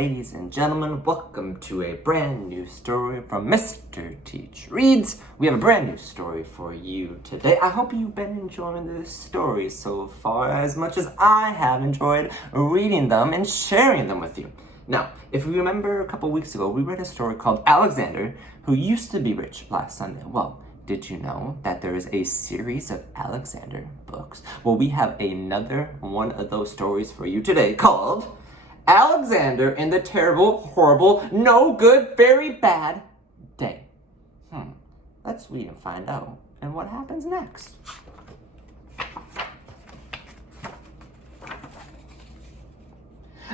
Ladies and gentlemen, welcome to a brand new story from Mr. Teach Reads. We have a brand new story for you today. I hope you've been enjoying this story so far as much as I have enjoyed reading them and sharing them with you. Now, if you remember a couple weeks ago, we read a story called Alexander, who used to be rich last Sunday. Well, did you know that there is a series of Alexander books? Well, we have another one of those stories for you today called Alexander and the Terrible, Horrible, No Good, Very Bad Day. Let's read and find out and what happens next.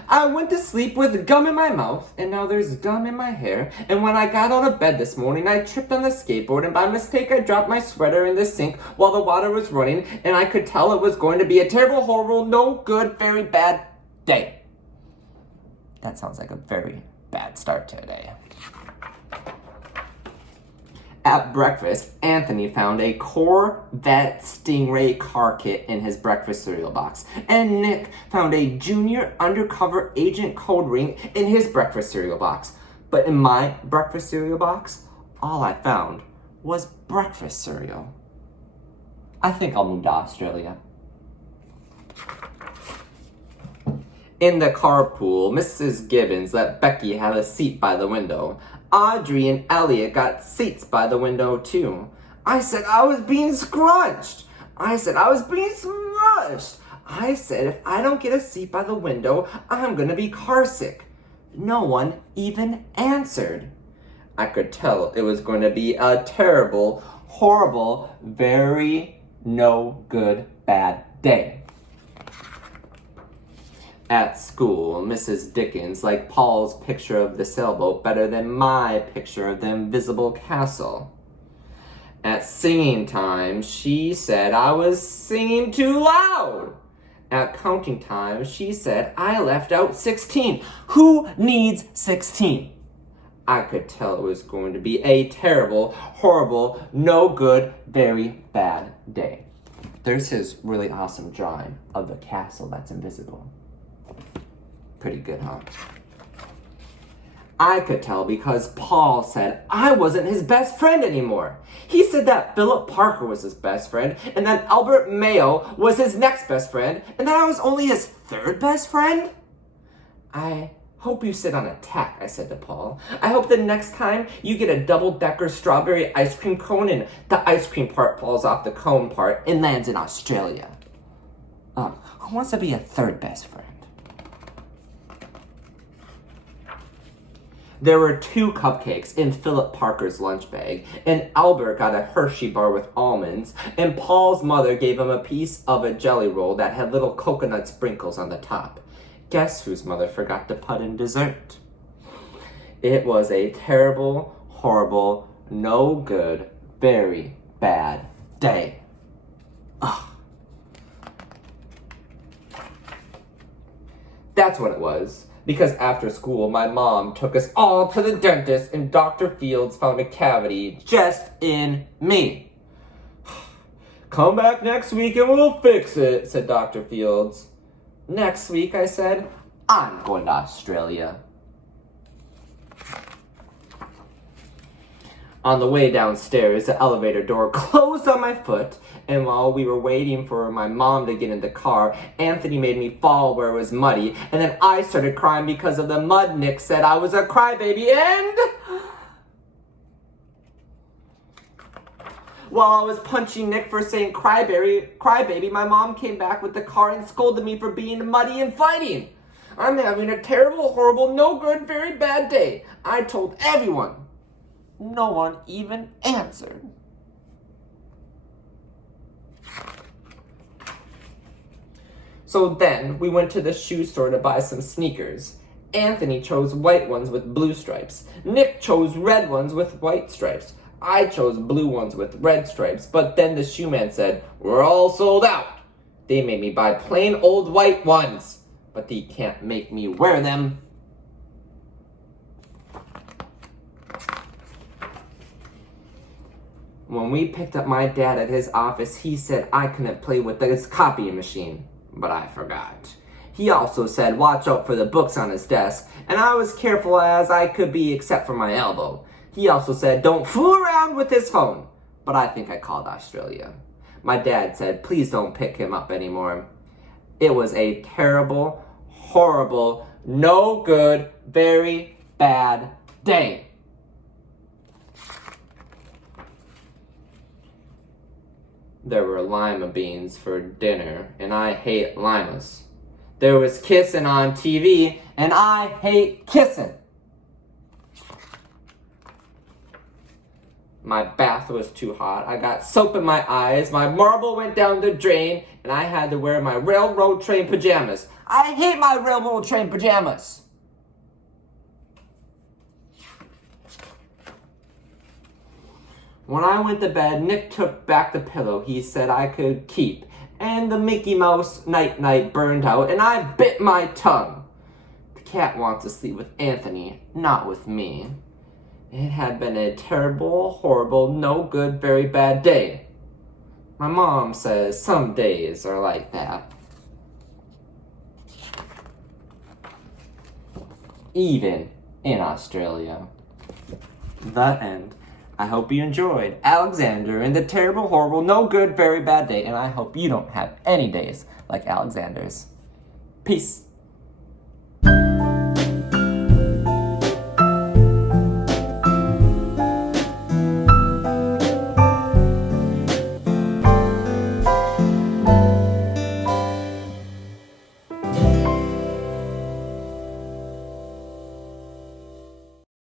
I went to sleep with gum in my mouth, and now there's gum in my hair. And when I got out of bed this morning, I tripped on the skateboard, and by mistake, I dropped my sweater in the sink while the water was running, and I could tell it was going to be a terrible, horrible, no good, very bad day. That sounds like a very bad start to a day. At breakfast, Anthony found a Corvette Stingray car kit in his breakfast cereal box, and Nick found a Junior Undercover Agent code ring in his breakfast cereal box. But in my breakfast cereal box, all I found was breakfast cereal. I think I'll move to Australia. In the carpool, Mrs. Gibbons let Becky have a seat by the window. Audrey and Elliot got seats by the window too. I said I was being scrunched. I said I was being smushed. I said if I don't get a seat by the window, I'm gonna be carsick. No one even answered. I could tell it was going to be a terrible, horrible, very no good, bad day. At school, Mrs. Dickens liked Paul's picture of the sailboat better than my picture of the invisible castle. At singing time, she said I was singing too loud. At counting time, she said I left out 16. Who needs 16? I could tell it was going to be a terrible, horrible, no good, very bad day. There's his really awesome drawing of the castle that's invisible. Pretty good, huh? I could tell because Paul said I wasn't his best friend anymore. He said that Philip Parker was his best friend, and then Albert Mayo was his next best friend, and that I was only his third best friend. I hope you sit on a tack, I said to Paul. I hope the next time you get a double-decker strawberry ice cream cone and the ice cream part falls off the cone part and lands in Australia. Who wants to be a third best friend? There were 2 cupcakes in Philip Parker's lunch bag, and Albert got a Hershey bar with almonds, and Paul's mother gave him a piece of a jelly roll that had little coconut sprinkles on the top. Guess whose mother forgot to put in dessert? It was a terrible, horrible, no good, very bad day. Ugh. That's what it was. Because after school, my mom took us all to the dentist and Dr. Fields found a cavity just in me. Come back next week and we'll fix it, said Dr. Fields. Next week, I said, I'm going to Australia. On the way downstairs, the elevator door closed on my foot, and while we were waiting for my mom to get in the car, Anthony made me fall where it was muddy, and then I started crying because of the mud. Nick said I was a crybaby, and while I was punching Nick for saying crybaby, my mom came back with the car and scolded me for being muddy and fighting. I'm having a terrible, horrible, no good, very bad day. I told everyone. No one even answered. So then we went to the shoe store to buy some sneakers. Anthony chose white ones with blue stripes. Nick chose red ones with white stripes. I chose blue ones with red stripes, but then the shoe man said, we're all sold out. They made me buy plain old white ones, but they can't make me wear them. When we picked up my dad at his office, he said I couldn't play with his copying machine, but I forgot. He also said watch out for the books on his desk, and I was careful as I could be except for my elbow. He also said don't fool around with his phone, but I think I called Australia. My dad said please don't pick him up anymore. It was a terrible, horrible, no good, very bad day. There were lima beans for dinner, and I hate limas. There was kissing on TV, and I hate kissing. My bath was too hot. I got soap in my eyes. My marble went down the drain, and I had to wear my railroad train pajamas. I hate my railroad train pajamas. When I went to bed, Nick took back the pillow he said I could keep, and the Mickey Mouse night-night burned out, and I bit my tongue. The cat wants to sleep with Anthony, not with me. It had been a terrible, horrible, no good, very bad day. My mom says some days are like that. Even in Australia. The end. I hope you enjoyed Alexander and the terrible, horrible, no good, very bad day, and I hope you don't have any days like Alexander's. Peace.